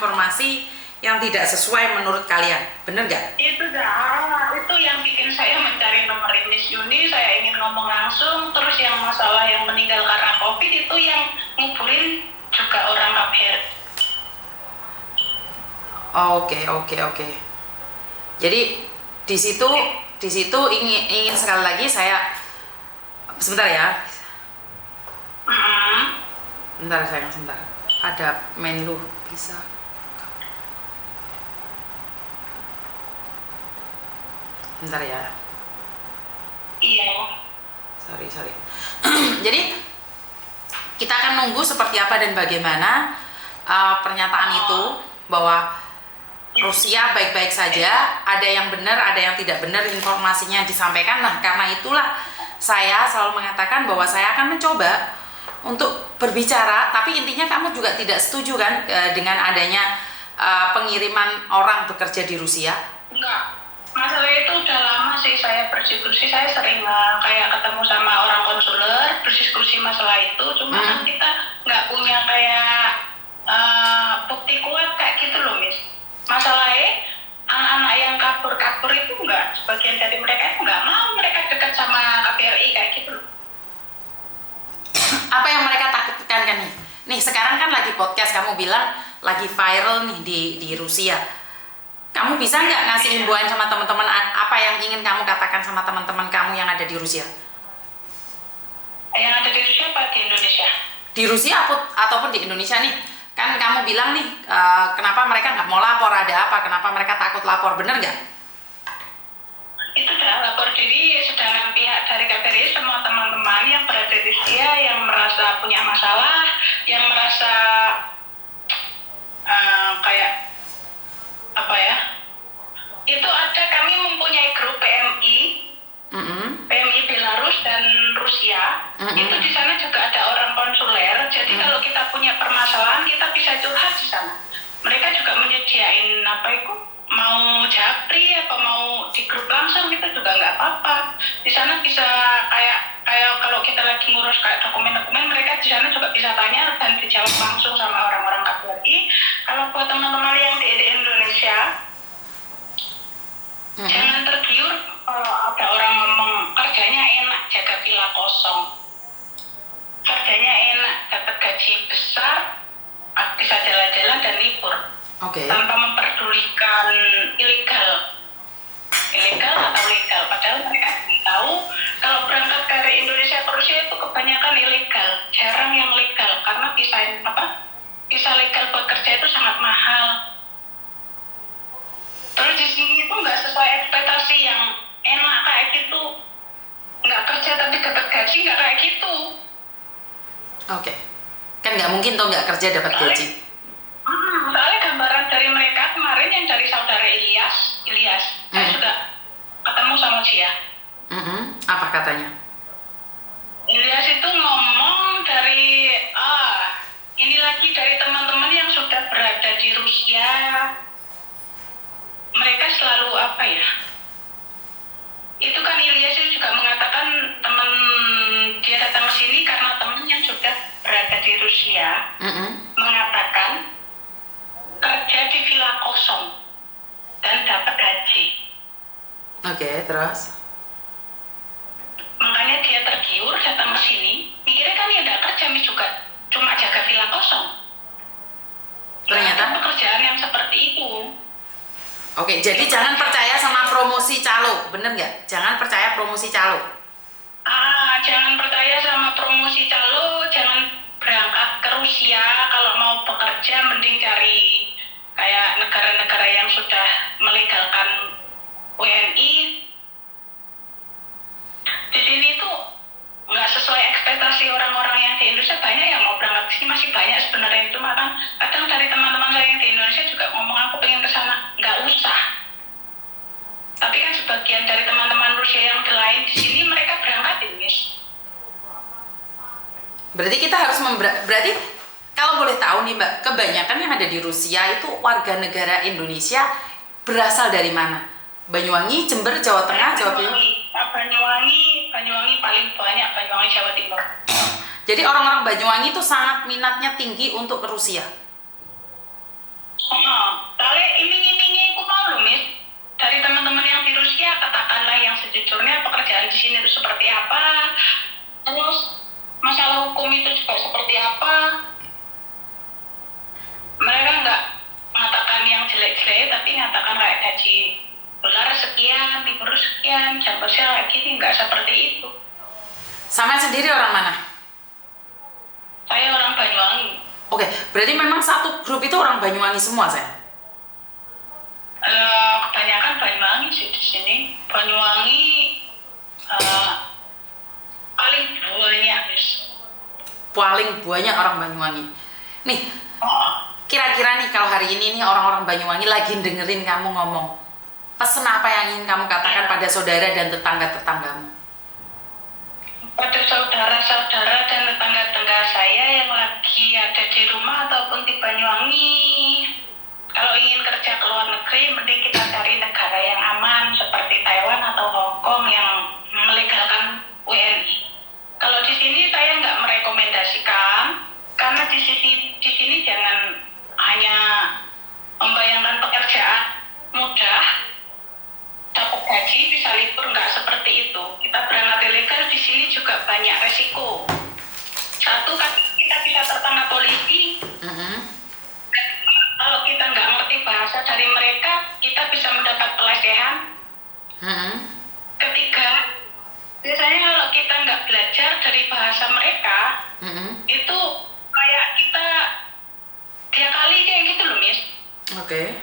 informasi yang tidak sesuai menurut kalian, bener nggak? Itu itu yang bikin saya mencari nomor Miss Yuni. Saya ingin ngomong langsung. Terus yang masalah yang meninggal karena COVID itu yang nguburin juga orang KBRI. Oke. Jadi di situ ingin sekali lagi saya sebentar ya. Bentar sayang, sebentar. Ada Menlu bisa. Bentar ya. Iya. Sorry. Jadi kita akan nunggu seperti apa dan bagaimana pernyataan itu bahwa Rusia baik-baik saja, ada yang benar, ada yang tidak benar informasinya disampaikan. Nah, karena itulah saya selalu mengatakan bahwa saya akan mencoba untuk berbicara, tapi intinya kamu juga tidak setuju kan dengan adanya pengiriman orang bekerja di Rusia? Enggak. Masalah itu udah lama sih saya berdiskusi. Saya sering kayak ketemu sama orang konsuler, berdiskusi masalah itu. Cuma kan kita nggak punya kayak bukti kuat kayak gitu loh, Miss. Masalahnya anak-anak yang kabur itu enggak, sebagian dari mereka itu nggak mau mereka dekat sama KBRI kayak gitu loh. Apa yang mereka takutkan kan nih? Nih sekarang kan lagi podcast, kamu bilang lagi viral nih di Rusia. Kamu bisa nggak ngasih himbauan sama teman-teman apa yang ingin kamu katakan sama teman-teman kamu yang ada di Rusia? Yang ada di Rusia apa di Indonesia? Di Rusia ataupun di Indonesia nih. Kan kamu bilang nih, kenapa mereka nggak mau lapor, ada apa? Kenapa mereka takut lapor, bener nggak? Itu udah lapor diri, sedangkan pihak dari KBRI semua teman-teman yang berada di Rusia yang merasa punya masalah, yang merasa kayak apa ya, itu ada, kami mempunyai grup PMI, PMI Belarus dan Rusia. Itu di sana juga ada orang konsuler. Jadi kalau kita punya permasalahan kita bisa curhat di sana. Mereka juga menyediain mau japri apa mau di grup langsung, kita juga nggak apa-apa. Di sana bisa kayak kalau kita lagi ngurus kayak dokumen-dokumen, mereka di sana juga bisa tanya dan dijawab langsung sama orang-orang KBRI. Kalau buat teman-teman yang di Indonesia, jangan tergiur kalau ada orang ngomong kerjanya enak, jaga villa kosong. Kerjanya enak, dapat gaji besar, bisa jalan-jalan dan libur. Tanpa memperdulikan ilegal atau legal. Padahal mereka tahu kalau berangkat dari Indonesia ke Rusia itu kebanyakan ilegal, jarang yang legal, karena visa legal bekerja itu sangat mahal. Terus di sini itu nggak sesuai ekspektasi, yang enak kayak gitu, nggak kerja tapi dapat gaji, nggak kayak gitu. Kan nggak mungkin tuh nggak kerja dapat gaji. Soalnya gambaran dari mereka kemarin yang dari saudara Ilyas, saya sudah ketemu sama dia. Apa katanya? Ilyas itu ngomong dari ini lagi dari teman-teman yang sudah berada di Rusia. Mereka selalu itu kan Ilyas itu juga mengatakan teman dia datang ke sini karena teman yang sudah berada di Rusia mengatakan kerja di villa kosong dan dapat gaji. Terus? Makanya dia tergiur datang ke sini. Mikirnya kan ya nggak kerja, juga cuma jaga villa kosong. Ternyata pekerjaan yang seperti itu. Jadi jangan percaya sama promosi calo, bener nggak? Jangan percaya promosi calo. Jangan percaya sama promosi calo, jangan berangkat ke Rusia. Kalau mau bekerja mending cari kayak negara-negara yang sudah melegalkan WNI. Di sini tuh nggak sesuai ekspektasi orang-orang yang di Indonesia. Banyak yang mau berangkat ke sini, masih banyak sebenarnya. Itu makan kadang dari teman-teman saya yang di Indonesia juga ngomong aku pengen ke sana, nggak usah. Tapi kan sebagian dari teman-teman Rusia yang lain di sini mereka berangkat, Miss. Berarti kita harus berarti kalau boleh tahu nih Mbak, kebanyakan yang ada di Rusia itu warga negara Indonesia berasal dari mana? Banyuwangi, Jember, Jawa Tengah, Jawa Timur? Banyuwangi paling banyak, Banyuwangi Jawa Timur. Jadi orang-orang Banyuwangi itu sangat minatnya tinggi untuk ke Rusia. sekian, jam kerja kayak gini, nggak seperti itu. Sama sendiri orang mana? Saya orang Banyuwangi. Oke, berarti memang satu grup itu orang Banyuwangi semua, saya? Kebanyakan Banyuwangi sih di sini. Banyuwangi paling banyak, Miss. Paling banyak orang Banyuwangi. Nih, Oh. kira-kira nih kalau hari ini nih orang-orang Banyuwangi lagi dengerin kamu ngomong, pesan apa yang ingin kamu katakan pada saudara dan tetangga-tetanggamu? Pada saudara-saudara dan tetangga-tetangga saya yang lagi ada di rumah ataupun di Banyuwangi, kalau ingin kerja ke luar negeri, mending kita cari negara yang aman seperti Taiwan atau Hong Kong yang melegalkan WNI. Kalau di sini saya nggak merekomendasikan, karena di sini jangan hanya membayangkan pekerjaan mudah, dapat gaji, bisa libur, nggak seperti itu. Kita berangkat ilegal di sini juga banyak resiko. Satu, kan kita bisa tertangkap polisi. Kalau kita nggak ngerti bahasa dari mereka, kita bisa mendapat pelecehan. Ketiga, biasanya kalau kita nggak belajar dari bahasa mereka, itu kayak kita diakali kayak gitu loh, Miss. Oke.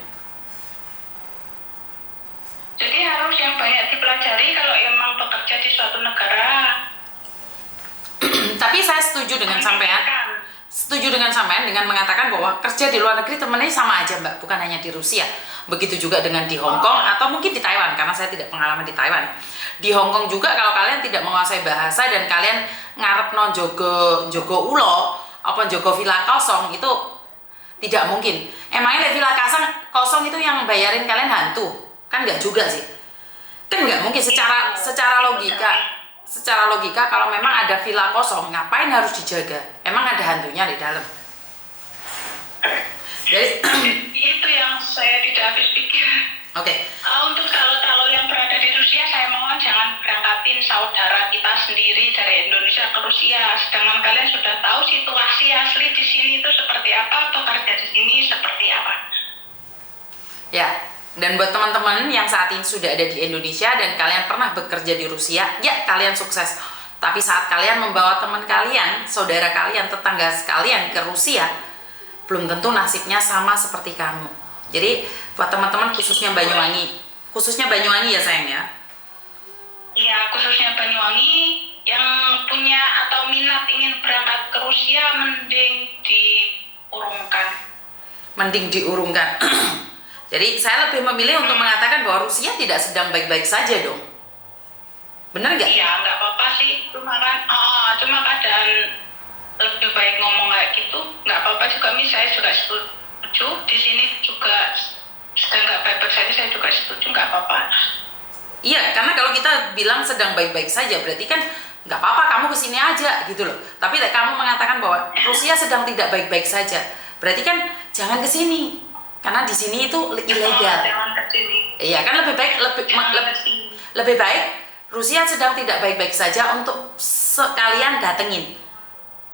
Jadi harus yang banyak dipelajari kalau emang bekerja di suatu negara. Tapi saya setuju dengan sampean. Setuju dengan sampean dengan mengatakan bahwa kerja di luar negeri temennya sama aja, Mbak, bukan hanya di Rusia. Begitu juga dengan di Hong Kong atau mungkin di Taiwan, karena saya tidak pengalaman di Taiwan. Di Hong Kong juga kalau kalian tidak menguasai bahasa dan kalian ngarep no jogo ulo apa jogo villa kosong, itu tidak mungkin. Emangnya villa kosong itu yang bayarin kalian hantu? Kan nggak juga sih. Kan nggak mungkin secara logika kalau memang ada villa kosong, ngapain harus dijaga? Emang ada hantunya di dalam? Jadi itu yang saya tidak habis pikir. Oke. Untuk kalau yang berada di Rusia, saya mohon jangan berangkatin saudara kita sendiri dari Indonesia ke Rusia. Sedangkan kalian sudah tahu situasi asli di sini itu seperti apa, atau kerja di sini seperti apa. Ya. Dan buat teman-teman yang saat ini sudah ada di Indonesia dan kalian pernah bekerja di Rusia, ya kalian sukses. Tapi saat kalian membawa teman kalian, saudara kalian, tetangga sekalian ke Rusia, belum tentu nasibnya sama seperti kamu. Jadi buat teman-teman khususnya Banyuwangi ya sayang ya. Iya, khususnya Banyuwangi yang punya atau minat ingin berangkat ke Rusia, mending diurungkan. Jadi saya lebih memilih untuk mengatakan bahwa Rusia tidak sedang baik-baik saja dong. Benar nggak? Iya, nggak apa-apa sih. Cuma keadaan lebih baik ngomong kayak gitu. Nggak apa-apa juga, saya juga setuju. Di sini juga sedang nggak baik-baik saja, saya juga setuju, nggak apa-apa. Iya, karena kalau kita bilang sedang baik-baik saja, berarti kan nggak apa-apa, kamu kesini aja gitu loh. Tapi kamu mengatakan bahwa Rusia sedang tidak baik-baik saja, berarti kan jangan kesini. Karena di sini itu ilegal. Iya kan lebih baik Rusia sedang tidak baik-baik saja untuk kalian datengin.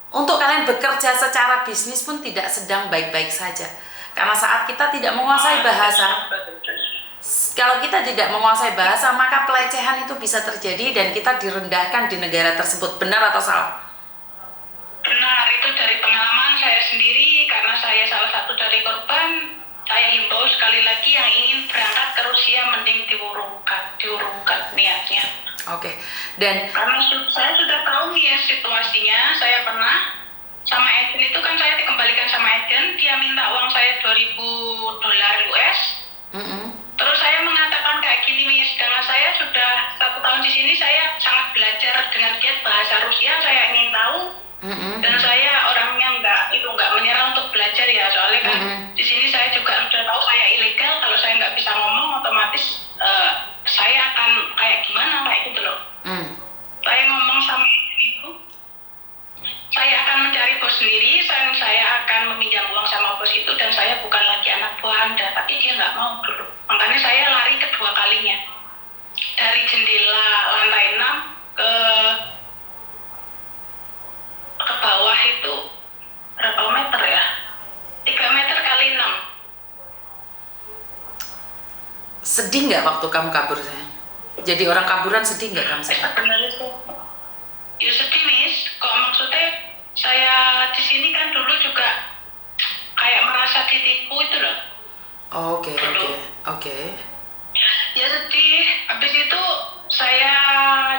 Untuk kalian bekerja secara bisnis pun tidak sedang baik-baik saja. Karena saat kita tidak menguasai bahasa, kalau kita tidak menguasai bahasa, maka pelecehan itu bisa terjadi dan kita direndahkan di negara tersebut. Benar atau salah? Benar, itu dari pengalaman saya sendiri, karena saya salah satu dari korban. Saya himbau sekali lagi yang ingin berangkat ke Rusia mending diurungkan niatnya. Oke. Dan karena saya sudah tahu nih ya situasinya. Saya pernah sama agen itu, kan saya dikembalikan sama agen, dia minta uang saya $2.000 US. Terus saya mengatakan kayak gini, Miss, karena saya sudah 1 tahun di sini, saya sangat belajar dengan giat bahasa Rusia, saya ingin tahu. Dan saya orangnya nggak menyerah untuk belajar ya, soalnya kan di sini saya juga sudah tahu saya ilegal. Kalau saya nggak bisa ngomong, otomatis saya akan kayak gimana kayak gitu loh. Saya ngomong sama ibu, saya akan mencari bos sendiri, saya akan meminjam uang sama bos itu, dan saya bukan lagi anak buah Anda. Tapi dia nggak mau dulu, makanya saya lari kedua kalinya dari jendela lantai 6 ke bawah itu berapa meter ya? 3 meter kali 6. Sedih nggak waktu kamu kabur, sayang? Jadi orang kaburan sedih nggak kamu sayang? Sebenarnya sih, ya sedih Miss. Kok maksudnya saya di sini kan dulu juga kayak merasa ditipu itu loh. Oke. Ya sedih. Habis itu saya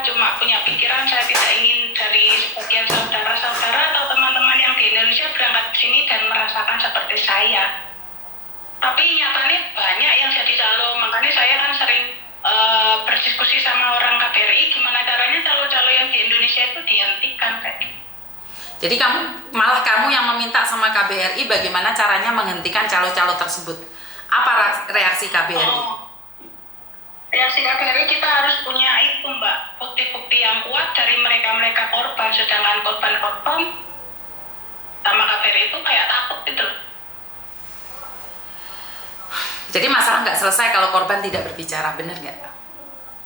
cuma punya pikiran saya tidak ingin dari sebagian saudara-saudara atau teman-teman yang di Indonesia berangkat ke sini dan merasakan seperti saya. Tapi nyatanya banyak yang jadi calo, makanya saya kan sering berdiskusi sama orang KBRI gimana caranya calo-calo yang di Indonesia itu dihentikan kayak gitu. Jadi malah kamu yang meminta sama KBRI bagaimana caranya menghentikan calo-calo tersebut. Apa reaksi KBRI? Reaksi KBRI kita harus punya itu Mbak, bukti-bukti yang kuat dari mereka-mereka korban, sedangkan korban-korban sama KBRI itu kayak takut gitu. Jadi masalah nggak selesai kalau korban tidak berbicara, bener nggak?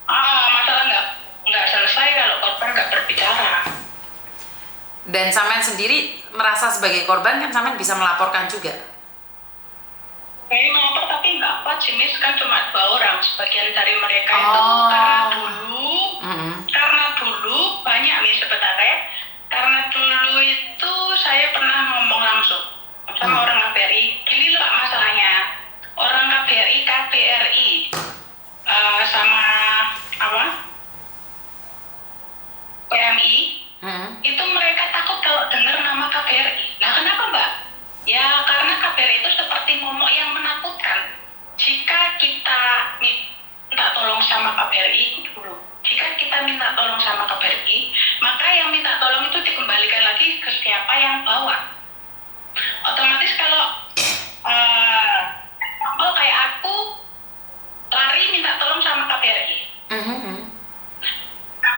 Masalah nggak selesai kalau korban nggak berbicara. Dan sampean sendiri merasa sebagai korban kan sampean bisa melaporkan juga? Kayaknya melapor tapi nggak kuat sih Miss, kan cuma 2 orang. Sebagian dari mereka itu karena dulu banyak Miss sebenarnya. Karena dulu itu saya pernah ngomong langsung sama orang KBRI. Gini loh masalahnya, orang KBRI sama PMI itu mereka takut kalau dengar nama KBRI. Nah kenapa Mbak? Ya karena KBRI itu seperti momok yang menakutkan. Jika kita minta tolong sama KBRI dulu, jika kita minta tolong sama KBRI, maka yang minta tolong itu dikembalikan lagi ke siapa yang bawa.